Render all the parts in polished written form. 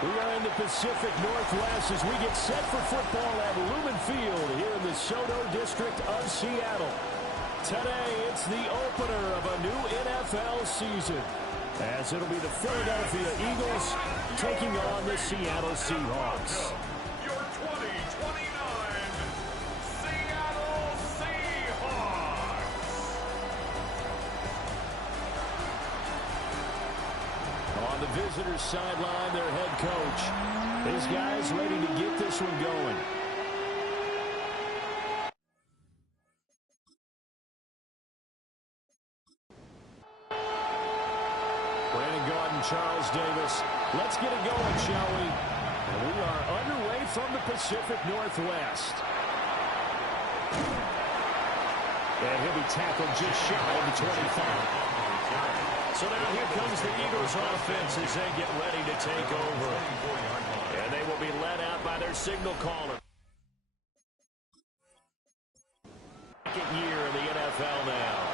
We are in the Pacific Northwest as we get set for football at Lumen Field here in the SoDo district of Seattle. Today, it's the opener of a new NFL season, as it'll be the Philadelphia Eagles taking on the Seattle Seahawks. Your 2029 Seattle Seahawks. On the visitors' sideline, their head coach. These guys ready to get this one going. Charles Davis. Let's get it going, shall we? And we are underway from the Pacific Northwest. And he'll be tackled just shy of the 25. So now here comes the Eagles offense as they get ready to take over. And they will be led out by their signal caller. Second year in the NFL now.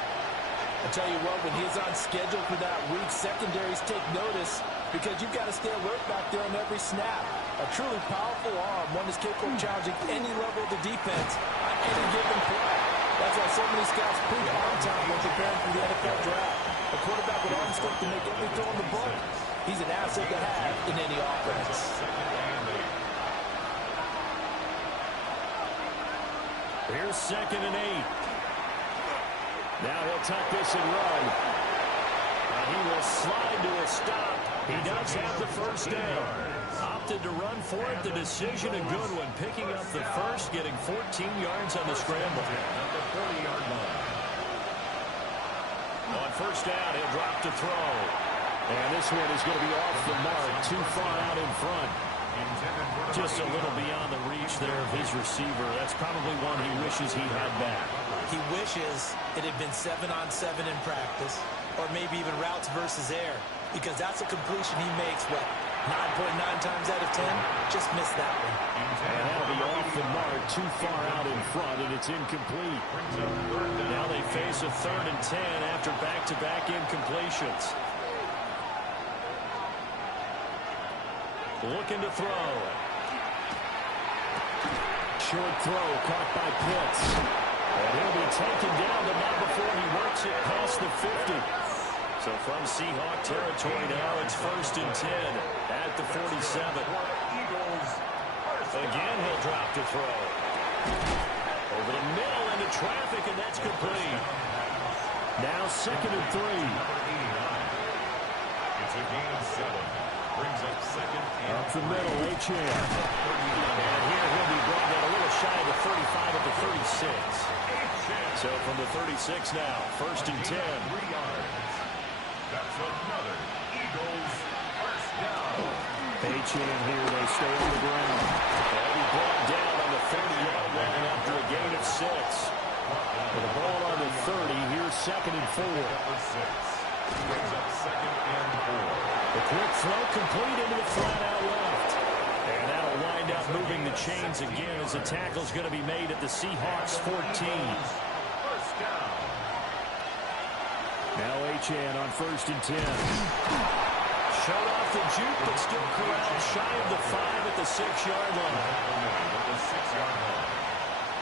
I tell you what, when he's on schedule for that week, secondaries take notice because you've got to stay alert back there on every snap. A truly powerful arm, one is capable of challenging any level of the defense on any given play. That's why so many scouts prove arm time when preparing for the NFL draft. A quarterback with arm strength to make every throw on the book. He's an asset to have in any offense. Here's 2nd and 8. Now he'll tuck this and run. And he will slide to a stop. He does have the first down. Opted to run for it. The decision a good one. Picking up the first, getting 14 yards on the scramble. At the 30-yard line. On first down, he'll drop to throw. And this one is going to be off the mark. Too far out in front. Just a little beyond the reach there of his receiver. That's probably one he wishes he had back. He wishes it had been 7-on-7 in practice, or maybe even routes versus air, because that's a completion he makes, 9.9 times out of 10? Just missed that one. And that'll be off the mark, too far out in front, and it's incomplete. Now they face a 3rd and 10 after back-to-back incompletions. Looking to throw. Short throw caught by Pitts. And he'll be taken down, but not before he works it past the 50. So from Seahawk territory now, it's 1st and 10 at the 47. Again, he'll drop to throw. Over the middle into traffic, and that's complete. Now 2nd and 3. It's a gain of 7. Brings up 2nd and up the middle, Achane. And here he'll be brought down a little shy of the 35 at the 36. So from the 36 now, 1st and 10. 3 yards. That's another Eagles first down. Achane here, they stay on the ground. They'll be brought down on the 30-yard line after a gain of 6. With the ball on the 30, here's 2nd and 4. Number 6. Brings up 2nd and 4. The quick throw complete into the flat out left. And that'll wind up moving the chains again as the tackle's going to be made at the Seahawks 14. First down. Now Achane on 1st and 10. Showed off the juke, but still corralled shy of the 5 at the 6-yard line. At the 6-yard line.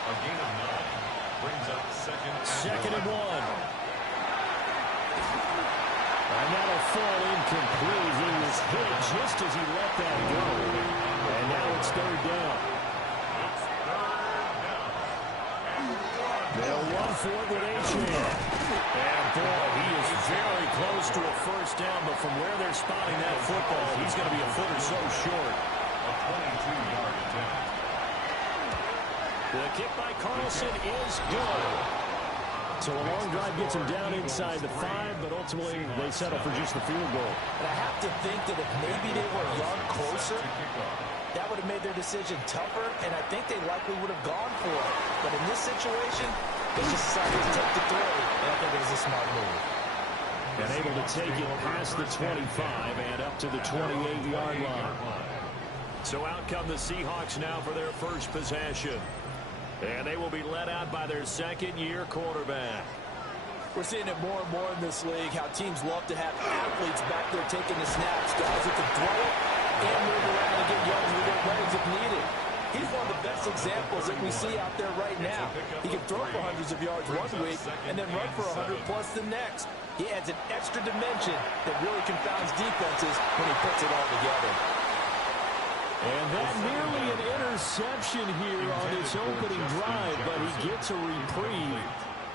A gain of 9. Brings up 2nd and 1. And that'll fall incomplete. He was hit just as he let that go. And now it's 3rd down. It's 3rd down. They'll run for it with Achane. And boy, he is very close to a first down, but from where they're spotting that football, he's going to be a foot or so short. A 22-yard attempt. The kick by Carlson is good. So a long drive gets him down inside the 5, but ultimately they settle for just the field goal. And I have to think that if maybe they were a yard closer, that would have made their decision tougher, and I think they likely would have gone for it. But in this situation, they just decided to take the throw, and I think it was a smart move. And able to take it past the 25 and up to the 28-yard line. So out come the Seahawks now for their first possession. And they will be led out by their 2nd-year quarterback. We're seeing it more and more in this league, how teams love to have athletes back there taking the snaps, guys who can throw it and move around countless examples that we see out there right now. He can throw for hundreds of yards one week and then run for 100 plus the next. He adds an extra dimension that really confounds defenses when he puts it all together. And that nearly an interception here on this opening drive, but he gets a reprieve.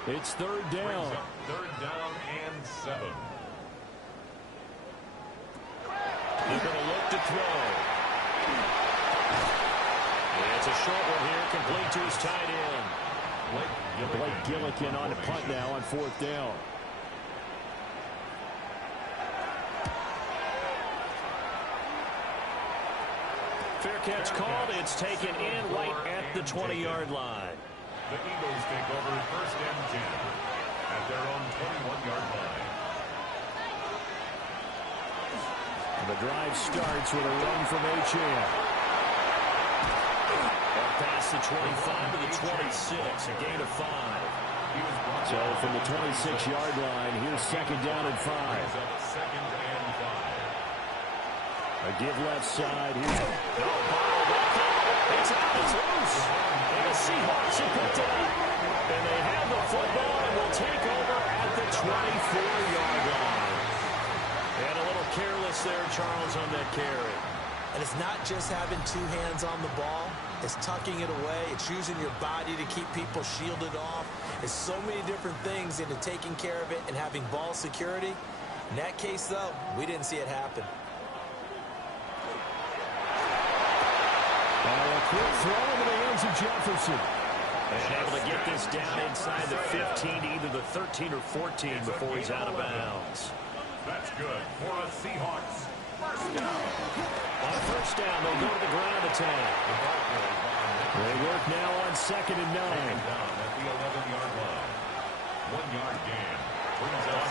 It's third down. Third down and 7. They're going to look to throw. It's a short one here, complete to his tight end. Blake Gillikin on the punt now on fourth down. Fair catch called. It's taken in right at the 20-yard line. The Eagles take over first and 10 at their own 21-yard line. The drive starts with a run from Achane. Past the 25 to the 26, a gain of 5. So from the 26-yard line, here's second down and 5. Second and 5. A give left side. Here's it's out. It's loose. And the Seahawks have picked it up. And they have the football and will take over at the 24-yard line. And a little careless there, Charles, on that carry. And it's not just having two hands on the ball. It's tucking it away. It's using your body to keep people shielded off. It's so many different things into taking care of it and having ball security. In that case, though, we didn't see it happen. A quick throw into the hands of Jefferson. And able to get this down inside the 15 to either the 13 or 14 before he's out of bounds. That's good for a Seahawks first down. On first down, they'll go to the ground attack. They work now on second and 9. Down at the 11-yard line. 1-yard gain. On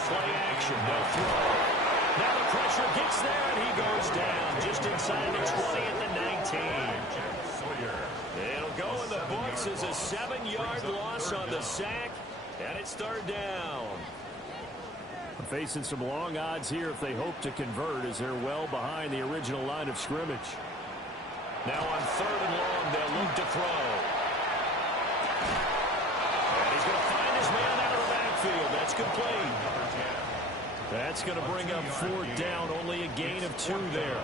play action, no throw. Now the pressure gets there, and he goes down just inside the 20 at the 19. It'll go in the books as a 7-yard loss on the sack, and it's third down. Facing some long odds here if they hope to convert, as they're well behind the original line of scrimmage. Now on third and long, they'll look to throw. And he's going to find his man out of the backfield. That's complete. That's going to bring up fourth down, only a gain of 2 there.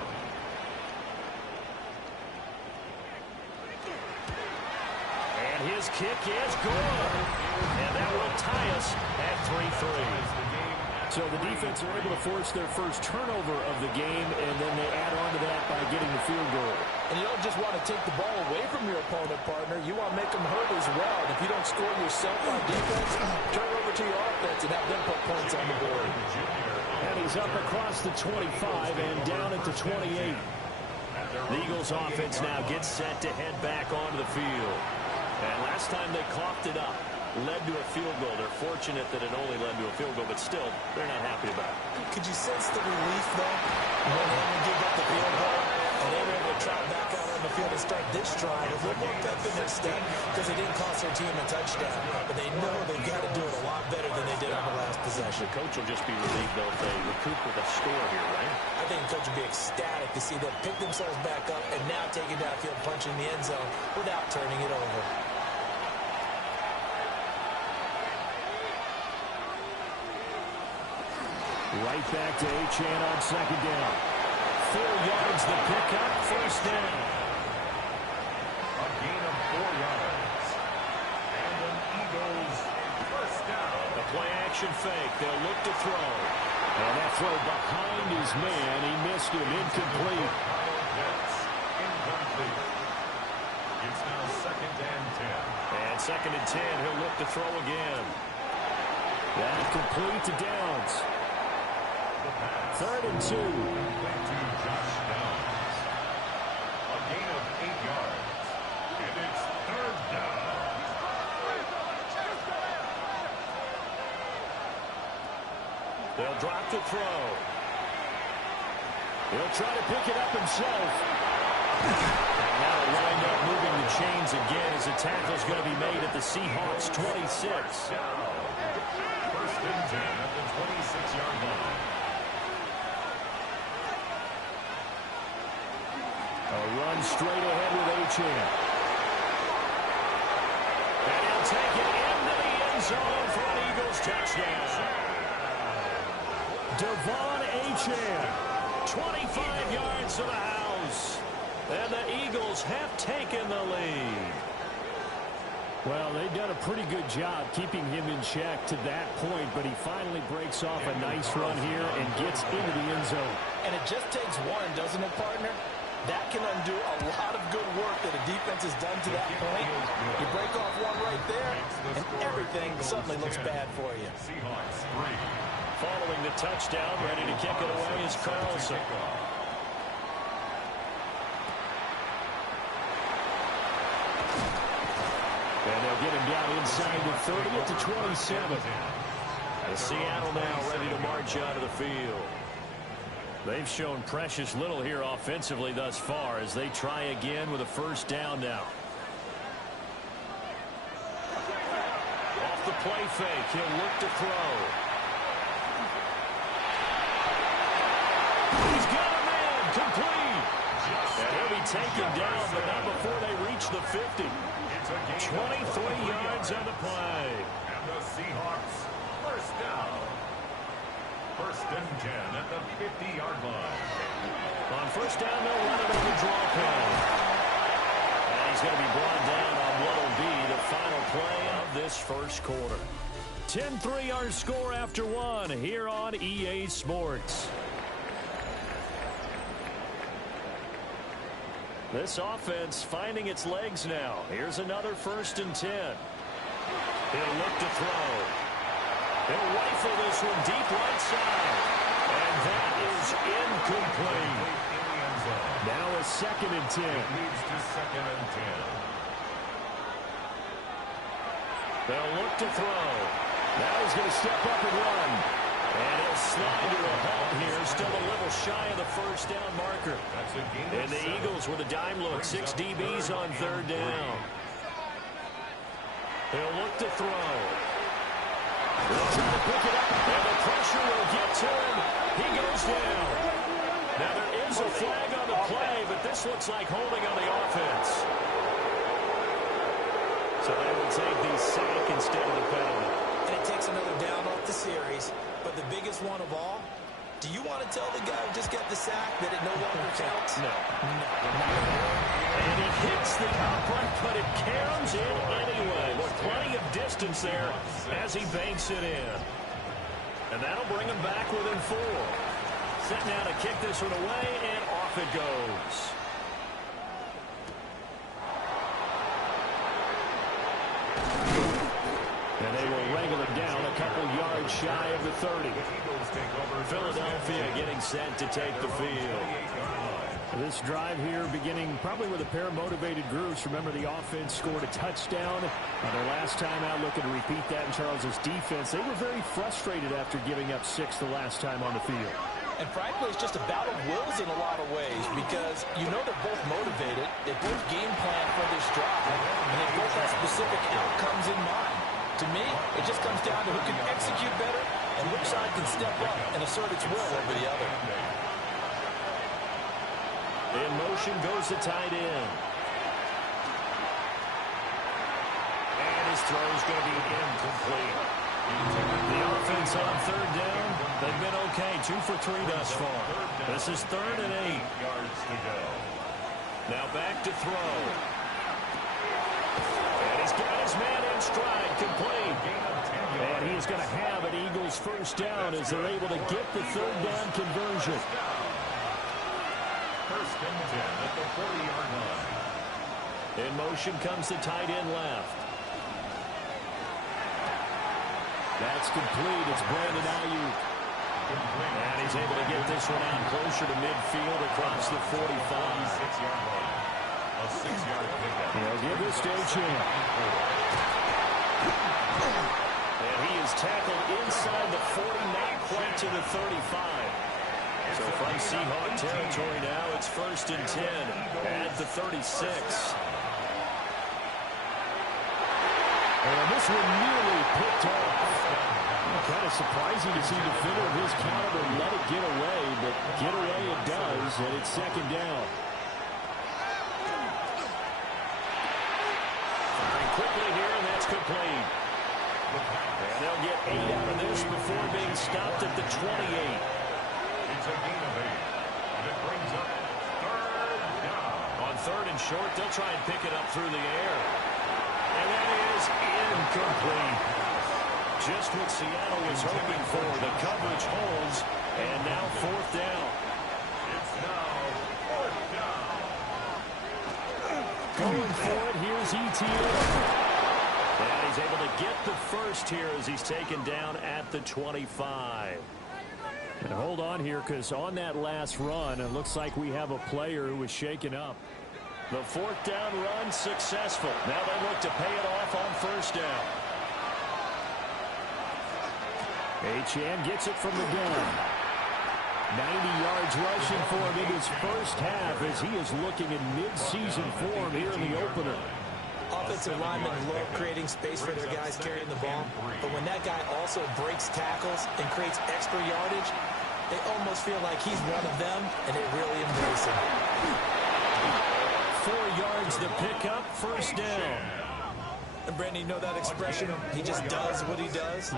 And his kick is good. And that will tie us at 3-3. So the defense are able to force their first turnover of the game, and then they add on to that by getting the field goal. And you don't just want to take the ball away from your opponent, partner. You want to make them hurt as well. And if you don't score yourself on defense, turn over to your offense and have them put points on the board. And he's up across the 25 and down at the 28. The Eagles offense now gets set to head back onto the field. And last time they coughed it up, led to a field goal. They're fortunate that it only led to a field goal, but still, they're not happy about it. Could you sense the relief, though, when they give up the field goal and they were able to trot back out on the field and start this drive with a little more pep in their step because it didn't cost their team a touchdown, but they know they've got to do it a lot better than they did on the last possession. The coach will just be relieved, though, if they recoup with a score here, right? I think the coach will be ecstatic to see them pick themselves back up and now take it downfield, punching the end zone without turning it over. Right back to Achane on second down. 4 yards the pickup, first down. A gain of 4 yards. And an Eagles first down. The play action fake. They'll look to throw. And that throw behind his man. He missed him. Incomplete. That's incomplete. It's now second and 10. And second and 10. He'll look to throw again. That complete to Downs. Third and 2. To Josh Downs. A gain of 8 yards. And it's third down. They'll drop to throw. He'll try to pick it up himself. And now lined up moving the chains again as the tackle's going to be made at the Seahawks 26. First and 10 at the 26-yard line. A run straight ahead with Achane. will take it into the end zone for an Eagles touchdown. Devon Achane, 25 yards to the house. And the Eagles have taken the lead. Well, they've done a pretty good job keeping him in check to that point, but he finally breaks off a nice run here and gets into the end zone. And it just takes one, doesn't it, partner? That can undo a lot of good work that a defense has done to that point. You break off one right there, and everything suddenly looks bad for you. Seahawks 3. Following the touchdown, ready to kick it away is Carlson. And they'll get him down inside the 30 at the 27. And Seattle now ready to march out of the field. They've shown precious little here offensively thus far as they try again with a first down now. Off the play fake, he'll look to throw. He's got a man, complete. And he'll be taken down, but not before they reach the 50. 23 yards on the play. And the Seahawks first down. First and 10 at the 50-yard line. On first down, they'll run it on the draw play. And he's going to be brought down on what will be the final play of this first quarter. 10-3 our score after one here on EA Sports. This offense finding its legs now. Here's another first and 10. He'll look to throw. He'll rifle this one deep right side. And that is incomplete. Now a second and 10. Leads to second and 10. They'll look to throw. Now he's going to step up and run. And he'll slide to a halt here. Still a little shy of the first down marker. And the Eagles with a dime look. 6 DBs on third down. He'll look to throw. They'll try to pick it up. And the pressure will get to him. He goes down. Now there is a flag on the play, but this looks like holding on the offense. So they will take the sack instead of the penalty. And it takes another down off the series. But the biggest one of all, do you want to tell the guy who just got the sack that it no longer counts? No. And he hits the upright, but it caroms in anyway. With plenty of distance there as he banks it in. And that'll bring him back within 4. Set now to kick this one away, and off it goes. And they will wrangle it down a couple yards shy of the 30. Philadelphia getting set to take the field. This drive here beginning probably with a pair of motivated groups. Remember, the offense scored a touchdown on their last time out. Looking to repeat that in Charles's defense. They were very frustrated after giving up 6 the last time on the field. And frankly, it's just a battle of wills in a lot of ways because you know they're both motivated. They both game plan for this drive, and they both have specific outcomes in mind. To me, it just comes down to who can execute better and which side can step up and assert its will over the other. In motion goes the tight end. And his throw is going to be incomplete. The offense on third down, they've been okay. 2 for 3 thus far. This is 3rd and 8. Yards to go. Now back to throw. And he's got his man in stride, complete. And he is going to have an Eagles first down as they're able to get the third down conversion. First and 10 at the 40-yard line. In motion comes the tight end left. That's complete. It's Brandon Ayuk. And he's able to get this one out closer to midfield across the 45. 6-yard line. A 6-yard pickup. He'll give this to a chance. And he is tackled inside the 40, not quite to the 35. So from Seahawk territory now, it's 1st and 10 at the 36. And this one nearly picked off. Kind of surprising to see a defender of his caliber let it get away, but get away it does, and it's 2nd down. Firing quickly here, and that's complete. 8 out of this before being stopped at the 28. It's a gain of 8. And it brings up third down. On third and short, they'll try and pick it up through the air. And that is incomplete. Just what Seattle was hoping for. The coverage holds. And now fourth down. It's now fourth down. Going for it, here's ETN. And he's able to get the first here as he's taken down at the 25. And hold on here, because on that last run, it looks like we have a player who was shaken up. The fourth down run successful. Now they look to pay it off on first down. Achane gets it from the gun. 90 yards rushing for him in his first half as he is looking in mid-season form here in the opener. Offensive linemen love creating space for their guys carrying the ball, but when that guy also breaks tackles and creates extra yardage, they almost feel like he's one of them, and they really embrace him. 4 yards to pick up, first down. And Brandon, you know that expression, he just does what he does?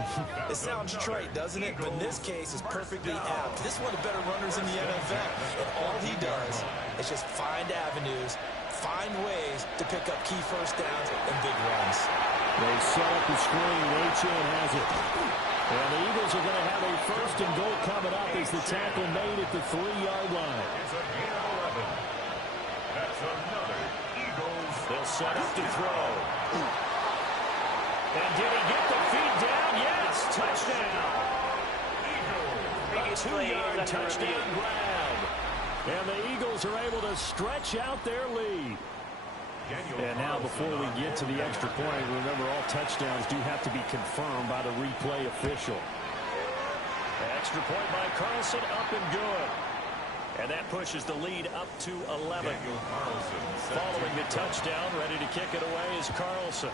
It sounds trite, doesn't it? But in this case, it's perfectly apt. This is one of the better runners in the NFL, and all he does is just find avenues, find ways to pick up key first downs and big runs. They set up the screen. Achane has it. And the Eagles are going to have a first and goal coming up as the tackle made at the 3-yard line. It's a gain of 11. That's another Eagles. They'll set up to throw. And did he get the feet down? Yes, touchdown. A 2-yard touchdown grab. And the Eagles are able to stretch out their lead. And now before we get to the extra point, remember all touchdowns do have to be confirmed by the replay official. Extra point by Carlson, up and good. And that pushes the lead up to 11. Following the touchdown, ready to kick it away is Carlson.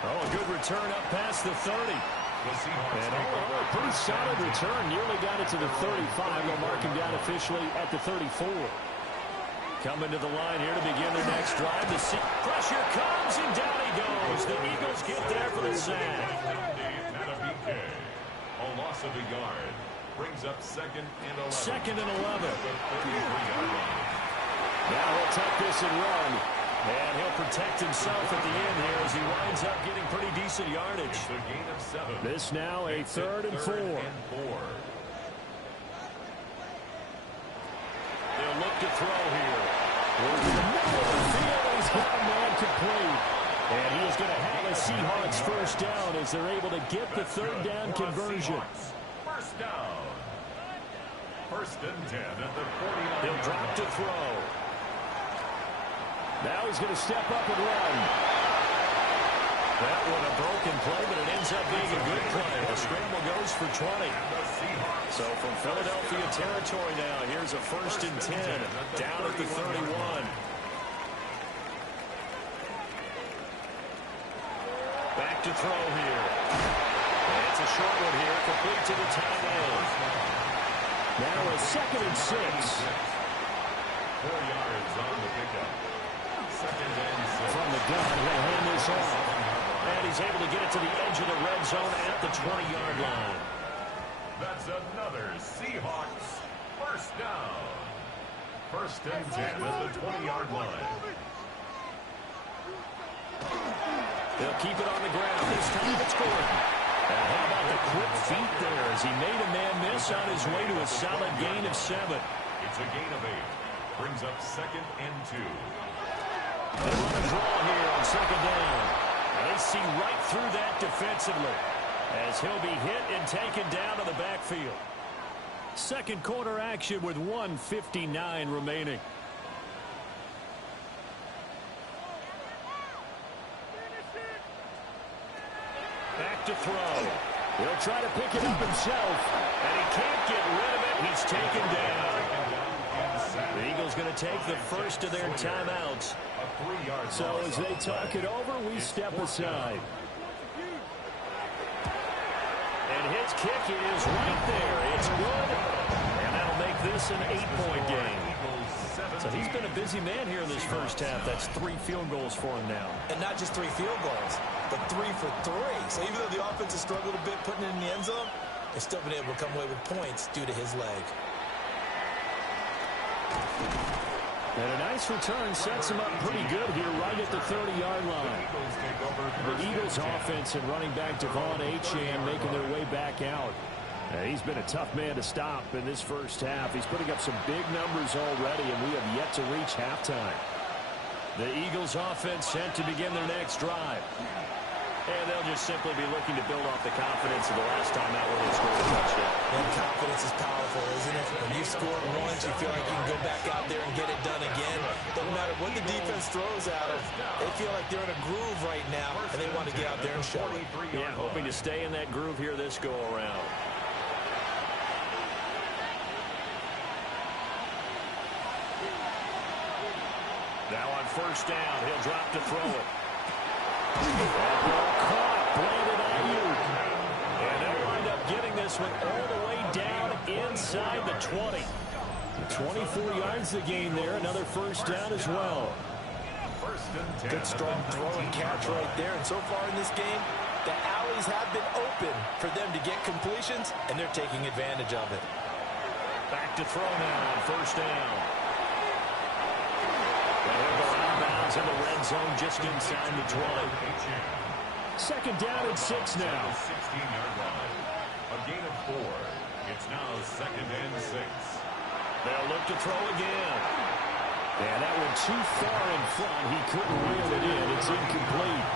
Oh, a good return up past the 30. And a pretty solid return. Nearly got it to the 35. They'll mark him down officially at the 34. Coming to the line here to begin their next drive. The pressure comes, and down he goes. The Eagles get there for the sack. A loss of a yard brings up second and 11. Second and 11. Now he'll take this and run. And he'll protect himself at the end here as he winds up getting pretty decent yardage. It's a gain of 7. This now a third and 4. They'll look to throw here. Over the middle of the field, he's got a man complete. And he is going to have a Seahawks first down as they're able to get the third down conversion. First down. First and 10 at the 49. He'll drop to throw. Now he's going to step up and run. That one a broken play, but it ends up being a good play. The scramble goes for 20. So from Philadelphia territory now, here's a first and 10 down at the 31. Back to throw here. And it's a short one here, complete to the tight end. Now a second and 6. 4 yards on the pickup. Second and 6. From the gun, he'll hand this off. And he's able to get it to the edge of the red zone at the 20-yard line. That's another Seahawks first down. First and 10 at the 20-yard line. They'll keep it on the ground. This time it's Gordon. And how about the quick feet there as he made a man miss on his way to a solid gain of 7. It's a gain of 8. Brings up second and 2. They run a draw here on second down. And they see right through that defensively as he'll be hit and taken down to the backfield. Second quarter action with 1:59 remaining. Back to throw. He'll try to pick it up himself, and he can't get rid of it. He's taken down. The Eagles going to take the first of their timeouts. So as they talk it over, we step aside. And his kick is right there. It's good. And that'll make this an 8-point game. So he's been a busy man here in this first half. That's 3 field goals for him now. And not just 3 field goals, but 3 for 3. So even though the offense has struggled a bit putting it in the end zone, they've still been able to come away with points due to his leg. And a nice return sets him up pretty good here right at the 30-yard line. The Eagles offense and running back Devon Achane making their way back out. He's been a tough man to stop in this first half. He's putting up some big numbers already, and we have yet to reach halftime. The Eagles offense set to begin their next drive. And they'll just simply be looking to build off the confidence of the last time out when they scored a touchdown. And confidence is powerful, isn't it? When you score once, you feel like you can go back out there and get it done again. Doesn't matter what the defense throws at them. They feel like they're in a groove right now, and they want to get out there and show it. Yeah, hoping to stay in that groove here this go-around. Now on first down, he'll drop to throw it. That ball caught, Brandon Ayuk. And they'll wind up getting this one all the way down inside the 20. 24 yards the gain there, another first down as well. Good strong throw and catch right there. And so far in this game, the alleys have been open for them to get completions, and they're taking advantage of it. Back to throw now on first down. In the red zone just inside the 20. Second down and 6 now. 16-yard line. A gain of 4. It's now second and 6. They'll look to throw again. And that went too far in front. He couldn't reel it in. It's incomplete.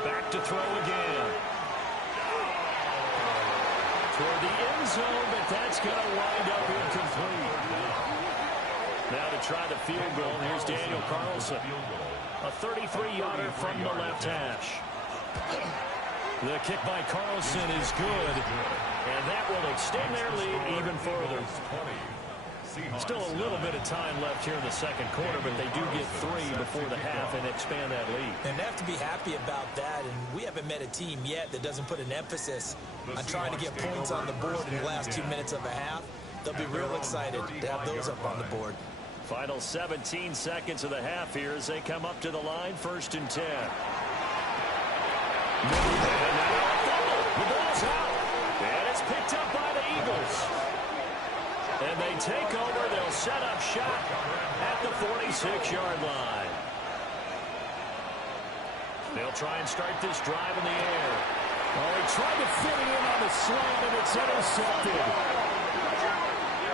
Back to throw again. Toward the end zone, but that's going to wind up incomplete. Now to try the field goal, here's Daniel Carlson. A 33-yarder from the left hash. The kick by Carlson is good, and that will extend their lead even further. Still a little bit of time left here in the second quarter, but they do get 3 before the half and expand that lead. And they have to be happy about that, and we haven't met a team yet that doesn't put an emphasis on trying to get points on the board in the last 2 minutes of a half. They'll be real excited to have those up on the board. Final 17 seconds of the half here as they come up to the line, 1st and 10. And the ball's out, and it's picked up by the Eagles. And they take over. They'll set up shop at the 46-yard line. They'll try and start this drive in the air. Oh, he tried to fit it in on the slant, and it's intercepted.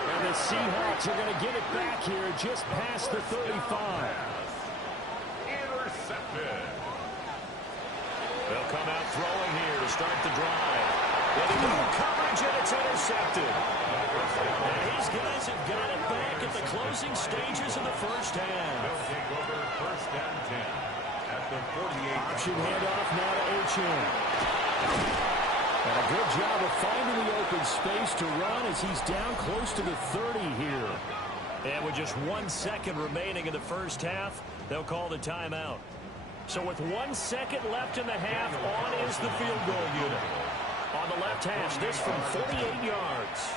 And the Seahawks are going to get it back here just past the 35. Intercepted. They'll come out throwing here to start the drive. With good coverage, and it's intercepted. And these guys have got it back at the closing stages of the first half. They'll take over 1st and 10 at the 48. Option handoff now to Achane. And a good job of finding the open space to run as he's down close to the 30 here. And with just 1 second remaining in the first half, they'll call the timeout. So with 1 second left in the half, on is the field goal unit. On the left hash, this from 48 yards.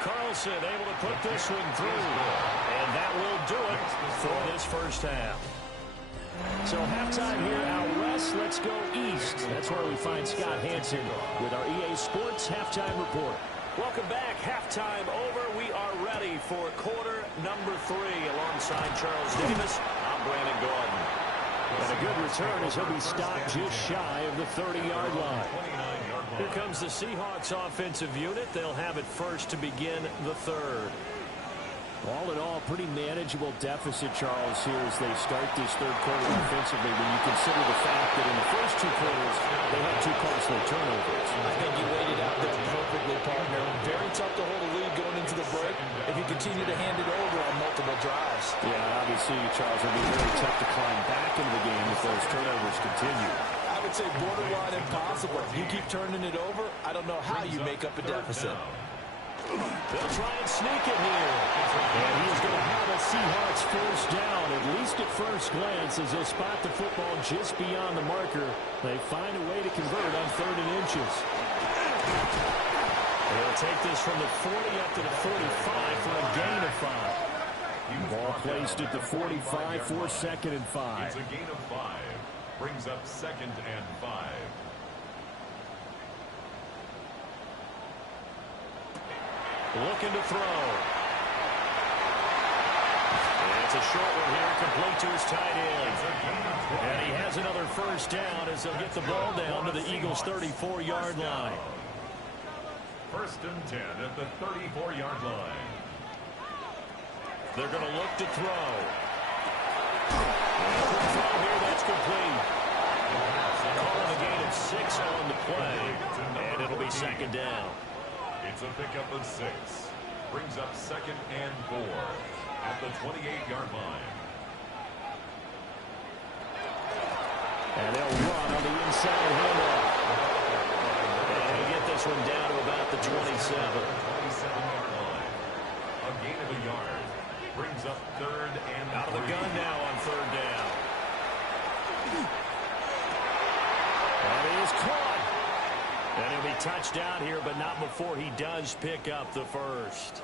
Carlson able to put this one through. And that will do it for this first half. So halftime here out west. Let's go east. That's where we find Scott Hansen with our EA Sports Halftime Report. Welcome back. Halftime over. We are ready for quarter number 3. Alongside Charles Davis, I'm Brandon Gordon. And a good return as he'll be stopped just shy of the 30-yard line. Here comes the Seahawks offensive unit. They'll have it first to begin the third. All in all, pretty manageable deficit, Charles, here as they start this third quarter offensively when you consider the fact that in the first 2 quarters, they had 2 costly turnovers. I think you laid it out there perfectly, partner. Very tough to hold a lead going into the break if you continue to hand it over on multiple drives. Yeah, obviously, Charles, it'll be very tough to climb back into the game if those turnovers continue. I would say borderline impossible. You keep turning it over, I don't know how you make up a deficit. They'll try and sneak it here. And he's going to have a Seahawks first down, at least at first glance, as they'll spot the football just beyond the marker. They find a way to convert on 3rd and inches. They'll take this from the 40 up to the 45 for a gain of 5. Ball placed at the 45 for 2nd and 5. It's a gain of 5. Brings up 2nd and 5. Looking to throw. And it's a short one here, complete to his tight end. And he has another first down as they'll get the ball down to the Eagles' 34-yard line. 1st and 10 at the 34-yard line. They're going to look to throw. And the throw here, that's complete. Calling a gain of 6 on the play. And it'll be 2nd down. It's a pickup of 6. Brings up 2nd and 4 at the 28-yard line. And they'll run on the inside handoff. And they'll get this one down to about the 27. 27-yard line. A gain of a yard. Brings up 3rd and out of the gun now on 3rd down. And he is caught. And he'll be touched down here, but not before he does pick up the first.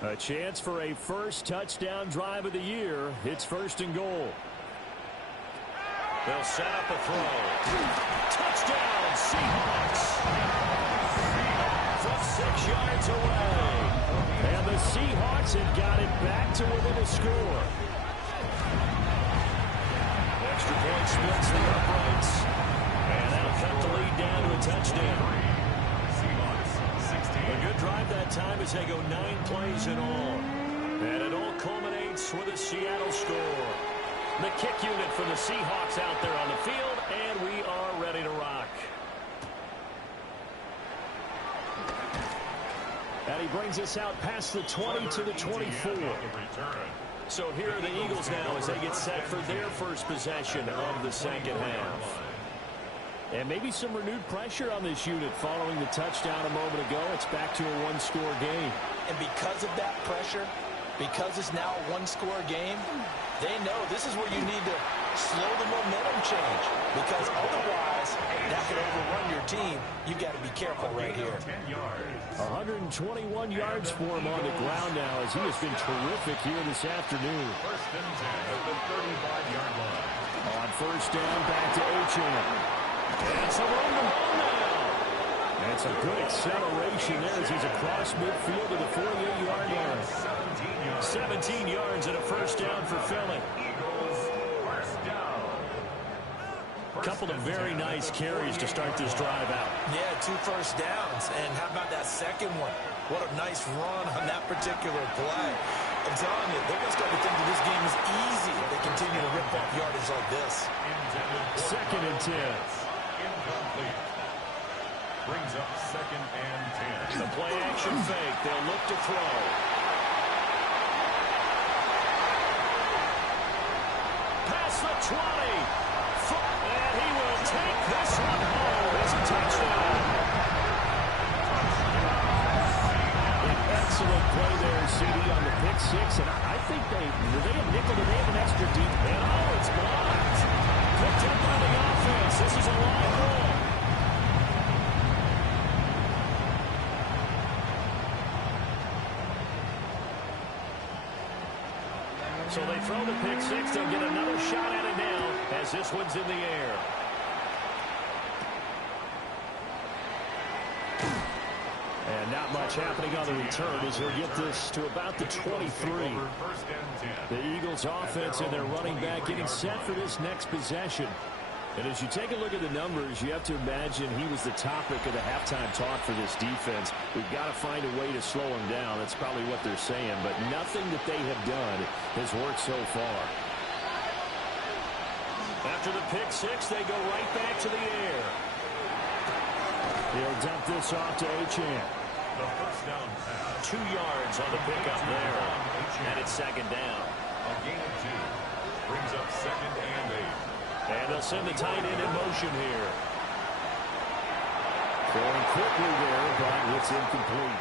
A chance for a first touchdown drive of the year. It's 1st and goal. They'll set up a throw. Touchdown, Seahawks. From 6 yards away. And the Seahawks have got it back to within a score. Extra point splits the uprights. And that'll cut the lead down to a touchdown. Seahawks 16. A good drive that time as they go 9 plays in all. And it all culminates with a Seattle score. The kick unit for the Seahawks out there on the field, and we are ready to rock. And he brings us out past the 20 to the 24. So here are the Eagles now as they get set for their first possession of the 2nd half. And maybe some renewed pressure on this unit following the touchdown a moment ago. It's back to a 1-score game. And because of that pressure, because it's now a 1-score game, they know this is where you need to slow the momentum change. Because otherwise, that could overrun your team. You've got to be careful right here. 121 yards for him on the ground now as he has been terrific here this afternoon. 1st and 10 at the 35-yard line. On 1st down, back to Achan. And some room to run now. That's a good acceleration there as he's across midfield to the 48-yard line. 17 yards and a first down for Philly. Eagles first down. A couple of very nice carries to start this drive out. Yeah, 2 first downs. And how about that second one? What a nice run on that particular play. I'm telling you, they're going to start to think that this game is easy if they continue to rip off yardage like this. 2nd and 10. Incomplete. Brings up 2nd and 10. The play action fake. They'll look to throw. Past the 20. And he will take this one home. It's a touchdown. An excellent play there, CD, on the pick 6. And I think they have nickel and they have an extra deep. And oh, it's blocked. Picked up by the offense. This is a long ball. So they throw the pick 6. They'll get another shot at it now as this one's in the air. And not much happening on the return as he'll get this to about the 23. The Eagles offense and their running back getting set for this next possession. And as you take a look at the numbers, you have to imagine he was the topic of the halftime talk for this defense. We've got to find a way to slow him down. That's probably what they're saying. But nothing that they have done has worked so far. After the pick 6, they go right back to the air. He'll dump this off to Achan. The first down pass. 2 yards on the pickup there. And it's 2nd down. A gain of 2. Brings up 2nd and 8. And they'll send the tight end in motion here. Going quickly there, but it's incomplete.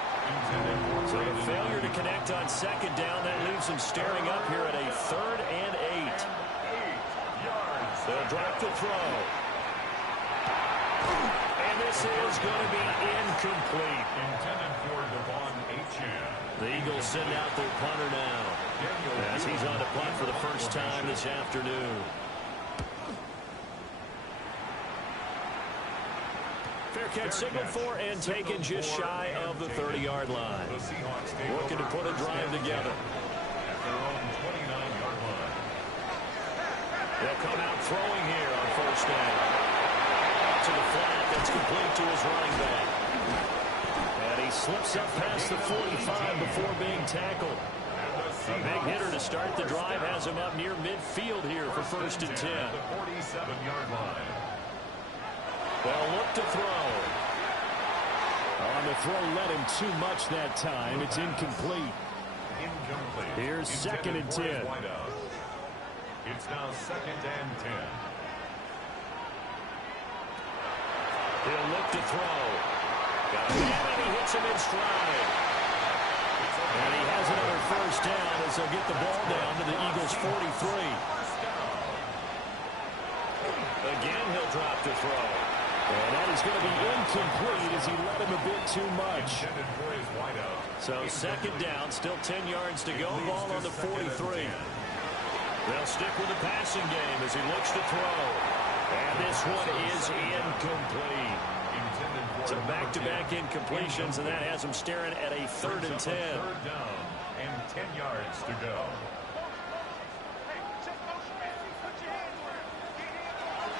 So a failure to connect on 2nd down. That leaves them staring up here at a 3rd and 8. 8 yards. They'll drop the throw. And this is going to be incomplete. Intended for Devon Achane. The Eagles send out their punter now, as he's on to punt for the first time this afternoon. Fair catch signaled for and taken just shy of the 30-yard line. Looking to put a drive together. At their own 29-yard line. They'll come out throwing here on first down. To the flat, that's complete to his running back. And he slips up past the 45 before being tackled. A big hitter to start the drive has him up near midfield here for first and 10. At the 47-yard line. They'll look to throw. On the throw, let him too much that time. It's incomplete. Incomplete. Here's second and 10. It's now second and 10. He'll look to throw. Got a man, and he hits him in stride. And he has another first down as they'll get the ball down to the Eagles' 43. Again, he'll drop to throw. And that is going to be incomplete as he let him a bit too much. So second down, still 10 yards to go. Ball on the 43. They'll stick with the passing game as he looks to throw. And this one is incomplete. So back-to-back incompletions, and that has him staring at a 3rd and 10. Third down and 10 yards to go.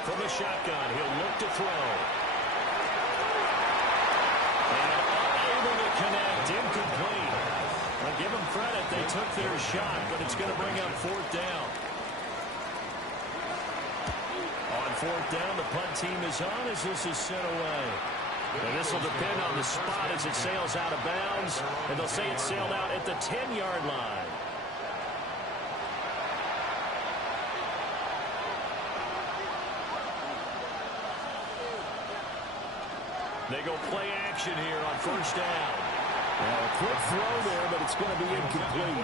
From the shotgun, he'll look to throw. And unable to connect, incomplete. I'll give them credit, they took their shot, but it's going to bring up 4th down. On 4th down, the punt team is on as this is sent away. And this will depend on the spot as it sails out of bounds, and they'll say it sailed out at the 10-yard line. They go play action here on first down. A quick throw there, but it's going to be incomplete.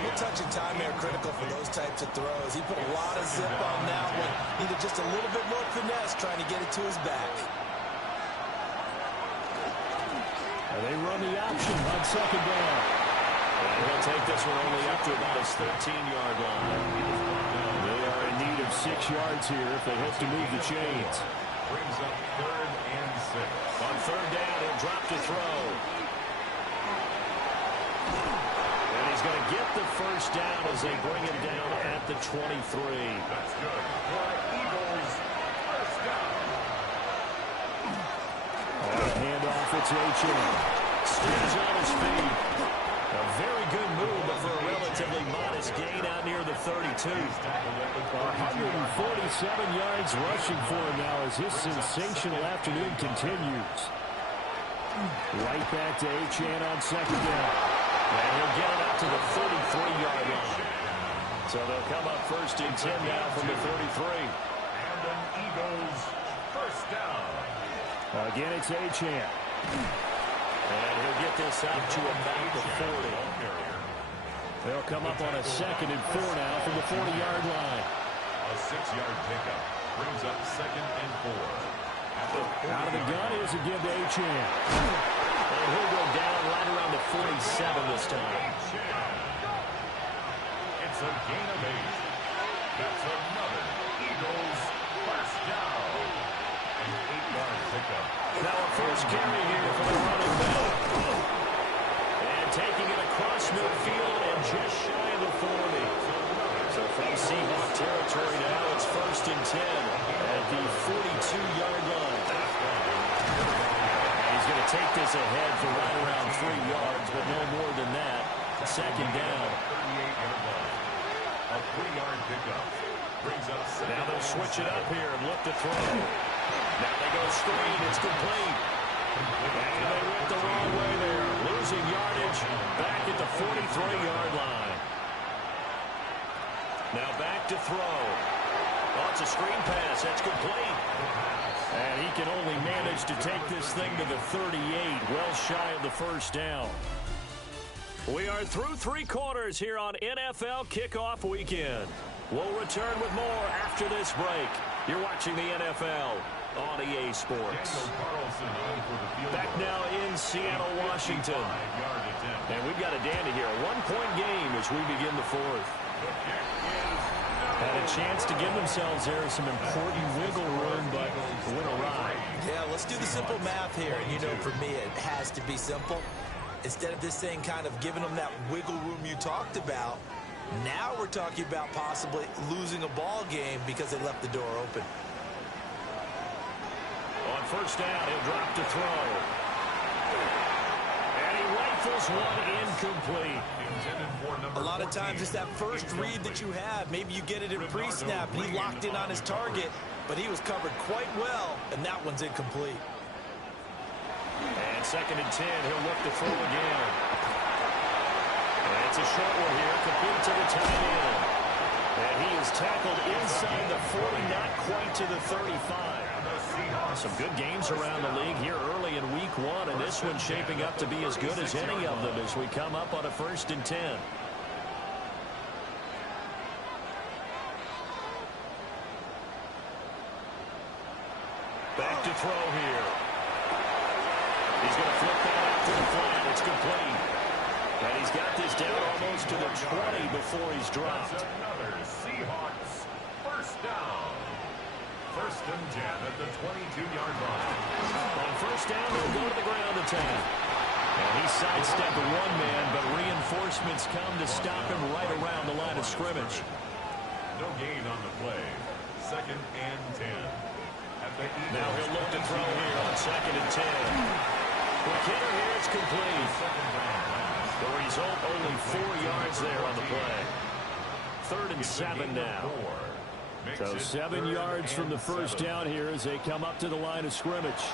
Good touch of time there, critical for those types of throws. He put a lot of zip on that one. Needed just a little bit more finesse trying to get it to his back. They run the option on second down. And he'll take this one only up to about his 13-yard line. They are in need of 6 yards here if they hope to move the chains. Brings up 3rd and 6. On 3rd down, he'll drop to throw. And he's going to get the first down as they bring him down at the 23. That's good. For Eagles, first down. Handoff, it's Achane. Stays on his feet. A very good move, but for a relatively modest gain out near the 32. 147 yards rushing for him now as his sensational afternoon continues. Right back to Achane on second down. And he'll get it out to the 33-yard line. So they'll come up first and 10 now from the 33. And an Eagles first down. Again, it's Achane. And he'll get this out to about the 40. They'll come up on a 2nd and 4 now from the 40-yard line. A 6-yard pickup brings up 2nd and 4. Out of the gun is again to Achane. And he'll go down right around the 47 this time. It's a gain of 8. That's another Eagles first down. An 8-yard pickup. Now a first carry here for the running back. And taking it across midfield and just shy of the 40. So from Seahawk territory now, it's first and 10 at the 42-yard line. He's going to take this ahead for right around 3 yards, but no more than that. Second down. 38-yard line. A 3-yard pickup brings up 7. Now they'll switch it up here and look to throw. Now they go screen. It's complete. And they went the wrong way there. Losing yardage back at the 43-yard line. Now back to throw. Oh, it's a screen pass. That's complete. And he can only manage to take this thing to the 38, well shy of the first down. We are through 3 quarters here on NFL Kickoff Weekend. We'll return with more after this break. You're watching the NFL on EA Sports. Back now in Seattle, Washington. And we've got a dandy here. A one-point game as we begin the fourth. Had a chance to give themselves there some important wiggle room, but went awry. Yeah, let's do the simple math here. And, you know, for me, it has to be simple. Instead of this thing kind of giving them that wiggle room you talked about, now we're talking about possibly losing a ball game because they left the door open. On first down, he'll drop to throw. And he rifles one incomplete. A lot of times it's that first read that you have. Maybe you get it in pre-snap, and he locked in on his target, but he was covered quite well, and that one's incomplete. And 2nd and 10, he'll look to throw again. And it's a short one here, complete to the tight end. And he is tackled inside the 40, not quite to the 35. Some good games around the league here early in week 1, and this one's shaping up to be as good as any of them as we come up on a 1st and 10. Back to throw here. He's going to flip that out to the flat. It's complete. And he's got this down almost to the 20 before he's dropped. Another Seahawks first down. 1st and 10 at the 22-yard line. On first down, they'll go to the ground attack. And he sidestepped the one man, but reinforcements come to stop him right around the line of scrimmage. No gain on the play. 2nd and 10. Now he'll look to throw here on 2nd and 10. McKinnon here, it's complete. The result, only 4 yards there on the play. 3rd and 7 now. So 7 yards from the first down here as they come up to the line of scrimmage.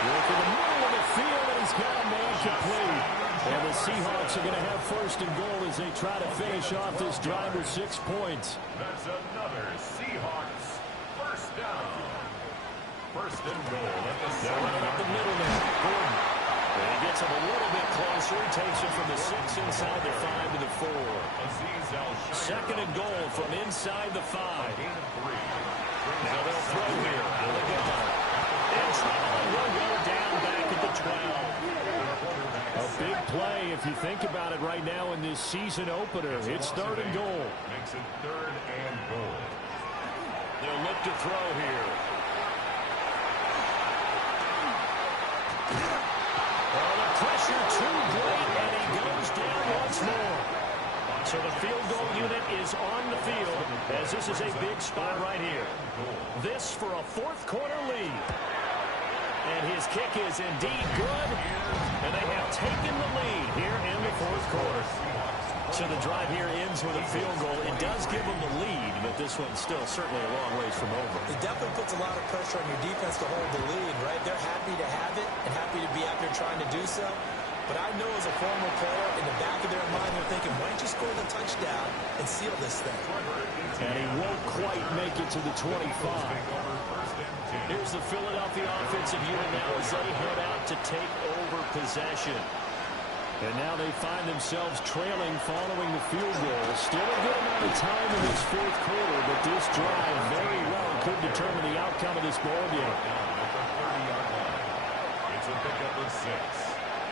Work in the middle of the field, and he's got a man complete. And the Seahawks are going to have 1st and goal as they try to finish off this drive with 6 points. That's another Seahawks first down. 1st and goal at the They're running up the middle now. Gordon. And he gets him a little bit closer. He takes him from the 6 inside the 5 to the 4. 2nd and goal from inside the 5. Now they'll throw here. Out of the gun. In trouble, and will go down back at the 12. A big play if you think about it right now in this season opener. It's 3rd and goal. Makes it 3rd and goal. They'll look to throw here. Oh, the pressure too great, and he goes down once more. So the field goal unit is on the field as this is a big spot right here. This for a 4th quarter lead. And his kick is indeed good. And they have taken the lead here in the 4th quarter. So the drive here ends with a field goal. It does give them the lead, but this one's still certainly a long ways from over. It definitely puts a lot of pressure on your defense to hold the lead, right? They're happy to have it and happy to be out there trying to do so. But I know as a former player, in the back of their mind, they're thinking, why don't you score the touchdown and seal this thing? And he won't quite make it to the 25. Here's the Philadelphia offensive unit now as they head out to take over possession. And now they find themselves trailing following the field goal. Still a good amount of time in this 4th quarter, but this drive very well could determine the outcome of this ball game. It's a pickup of 6.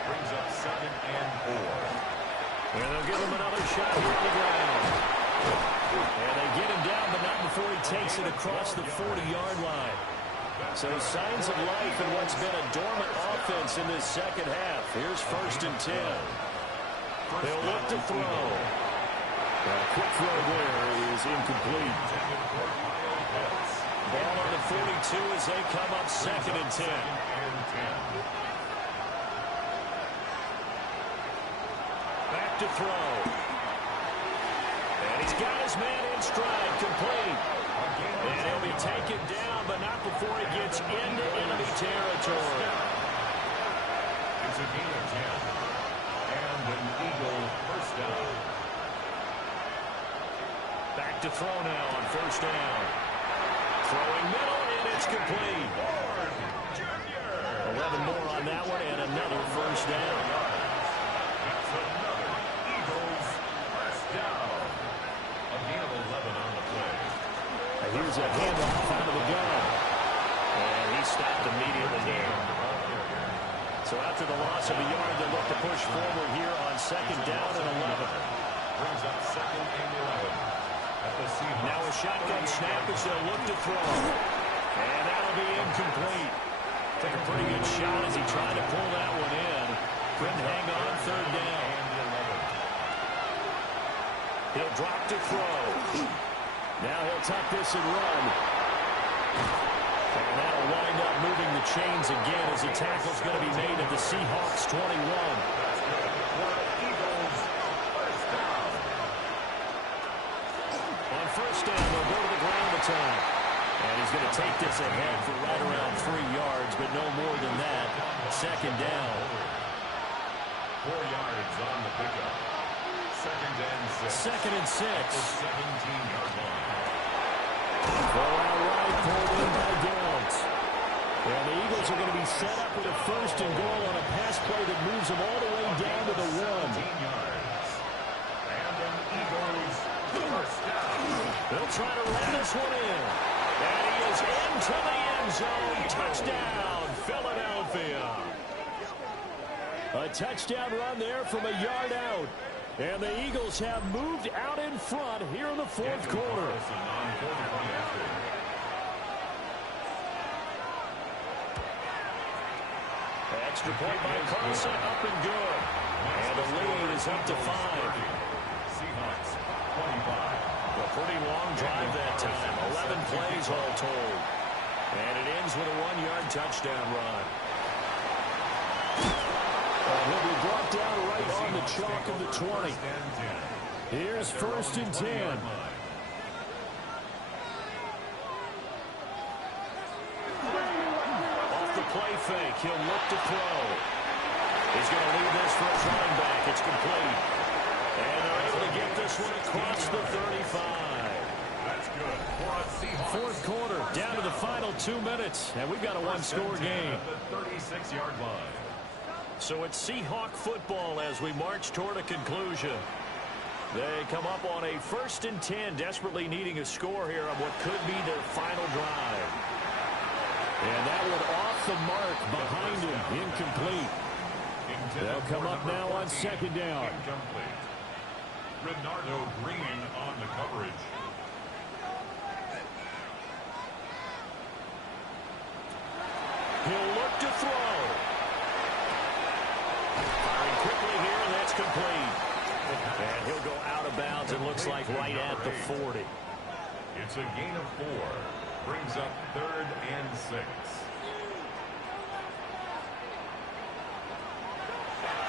Brings up 2nd and 4. And they'll give him another shot here on the ground. And they get him down, but not before he takes it across the 40-yard line. So signs of life in what's been a dormant offense in this 2nd half. Here's 1st and 10. They'll look to throw. A quick throw there is incomplete. Ball on the 42 as they come up 2nd and 10. Back to throw. And he's got his man in stride, complete. And he'll be taken down, but not before he gets into enemy territory. It's a gain of 10. And an Eagle first down. Back to throw now on 1st down. Throwing middle, and it's complete. 11 more on that one, and another 1st down. That's another Eagles first down. A gain of 11 on the play. Here's a handoff out of the gun. And he stopped immediately there. So after the loss of a yard, they look to push forward here on second down and 11. Brings up second and 11. Now a shotgun snap as they'll look to throw. And that'll be incomplete. Took a pretty good shot as he tried to pull that one in. Couldn't hang on third down. He'll drop to throw. Now he'll tuck this and run. And that'll wind up moving the chains again as the tackle's going to be made at the Seahawks 21. On first down, they'll go to the ground this time. And he's going to take this ahead for right around 3 yards, but no more than that. Second down. 4 yards on the pickup. Second and 6. 17-yard line. Throw out right, pulled in by Downs. And the Eagles are going to be set up with a first and goal on a pass play that moves them all the way down to the 1. 15 yards. And an Eagles first down. They'll try to run this one in. And he is into the end zone. Touchdown, Philadelphia. A touchdown run there from a yard out. And the Eagles have moved out in front here in the fourth quarter. Extra point by Carlson, up and good. And the lead is up to 5. Seahawks 25. A pretty long drive that time. 11 plays all told. And it ends with a 1-yard touchdown run. He'll be brought down right on the chalk of the 20. Here's first and 10. Off the play fake, he'll look to throw. He's going to leave this for his running back. It's complete. And they're able to get this one across the 35. That's good for a Seahawks. Fourth quarter, down to the final 2 minutes. And we've got a one-score game. At the 36-yard line. So it's Seahawk football as we march toward a conclusion. They come up on a first and 10, desperately needing a score here on what could be their final drive. And that one off the mark behind him, incomplete. They'll come up now on second down. Incomplete. Renardo Green on the coverage. He'll look to throw. Firing quickly here, and that's complete. And he'll go out of bounds, it looks like right at the 40. It's a gain of 4. Brings up third and 6.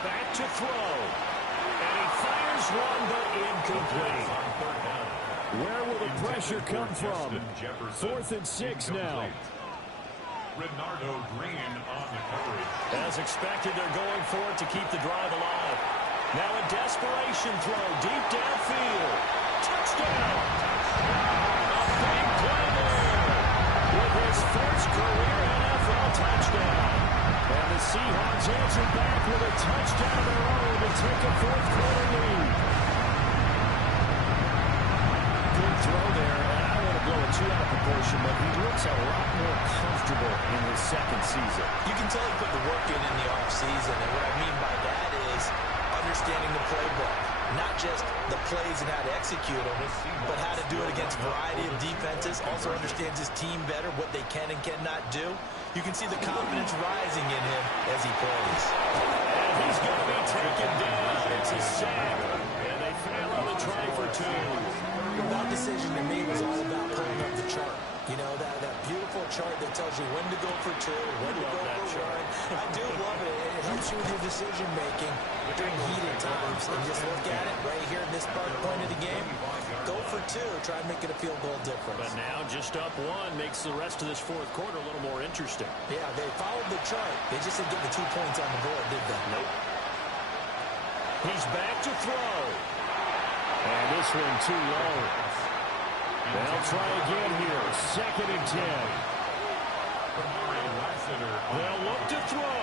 Back to throw. And he fires one, but incomplete. Where will the pressure come from? Fourth and 6 now. Renardo Green on the coverage. As expected, they're going for it to keep the drive alive. Now a desperation throw deep downfield. Touchdown! A big play there with his first career NFL touchdown. And the Seahawks answer back with a touchdown of their own to take a fourth quarter lead. Good throw there, and I don't want to blow it too out of proportion, but he looks a lot more comfortable in his second season. You can tell he put the work in the offseason, and what I mean by that is understanding the playbook. Not just the plays and how to execute them, but how to do it against a variety of defenses. Also understands his team better, what they can and cannot do. You can see the confidence rising in him as he plays. And he's going to be taken down. It's a sack, and they fail on the try for 2. That decision to me was all about pulling up the chart. You know, that beautiful chart that tells you when to go for 2, when to go for 1. I do love it. It helps you with your decision-making during heated times. And just look at it right here in this point of the game. Go for 2. Try and make it a field goal difference. But now just up 1 makes the rest of this fourth quarter a little more interesting. Yeah, they followed the chart. They just didn't get the 2 points on the board, did they? Nope. He's back to throw. And this one too low. They'll try again here. Second and 10. They'll look to throw.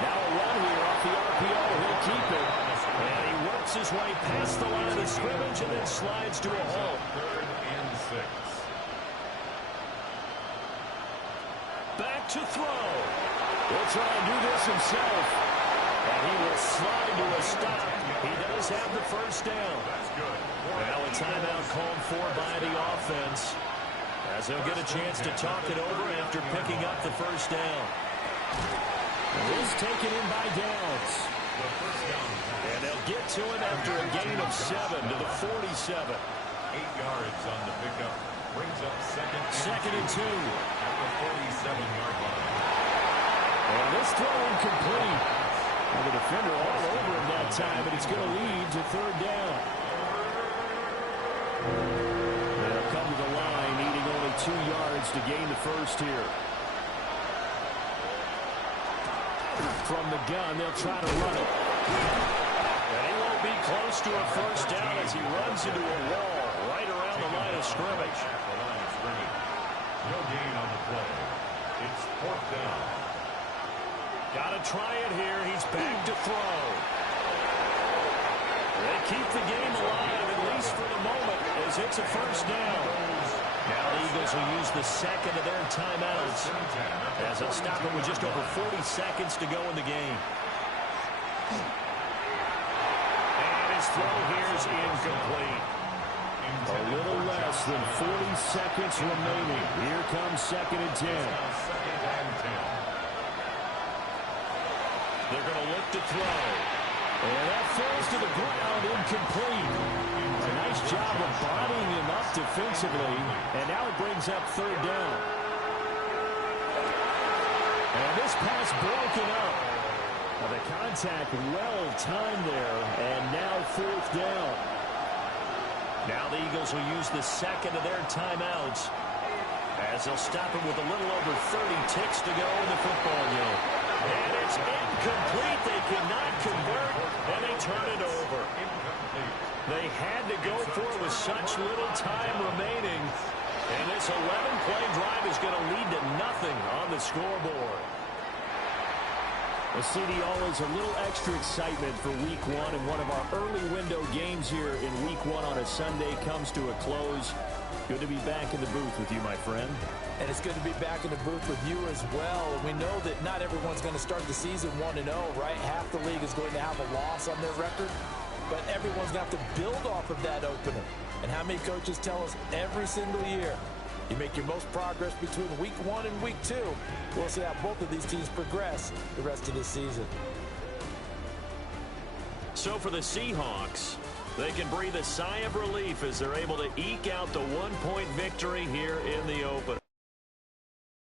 Now a run here off the RPO. He'll keep it. And he works his way past the line of scrimmage and then slides to a halt. Third and 6. Back to throw. He'll try and do this himself. And he will slide to a stop. He does have the first down. That's good. Now a timeout called for by the offense, as they'll get a chance to talk it over after picking up the first down. This taken in by Downs. And they'll get to it after a gain of 7 to the 47. 8 yards on the pickup. Brings up second and 2. At the 47-yard line. And this throw incomplete. And the defender all over him that time, but it's going to lead to third down. They'll come to the line, needing only 2 yards to gain the first here. From the gun, they'll try to run it. And he won't be close to a first down as he runs into a wall right around the line of scrimmage. No gain on the play. It's 4th down. Got to try it here. He's back to throw. They keep the game alive, at least for the moment, as it's a first down. Now the Eagles will use the second of their timeouts, as they'll stop it with just over 40 seconds to go in the game. And his throw here is incomplete. A little less than 40 seconds remaining. Here comes 2nd and 10. They're going to look to throw. And that falls to the ground, incomplete. A nice job of bodying him up defensively. And now it brings up third down. And this pass broken up. Well, the contact well timed there. And now 4th down. Now the Eagles will use the second of their timeouts, as they'll stop it with a little over 30 ticks to go in the football game. And it's incomplete. They cannot convert, and they turn it over. They had to go for it with such little time remaining. And this 11-play drive is going to lead to nothing on the scoreboard. Well, CD, always a little extra excitement for Week 1, and one of our early window games here in Week 1 on a Sunday comes to a close. Good to be back in the booth with you, my friend. And it's good to be back in the booth with you as well. We know that not everyone's going to start the season 1-0, right? Half the league is going to have a loss on their record, but everyone's going to have to build off of that opener. And how many coaches tell us every single year, you make your most progress between Week 1 and Week 2. We'll see how both of these teams progress the rest of this season. So for the Seahawks, they can breathe a sigh of relief as they're able to eke out the 1-point victory here in the opener.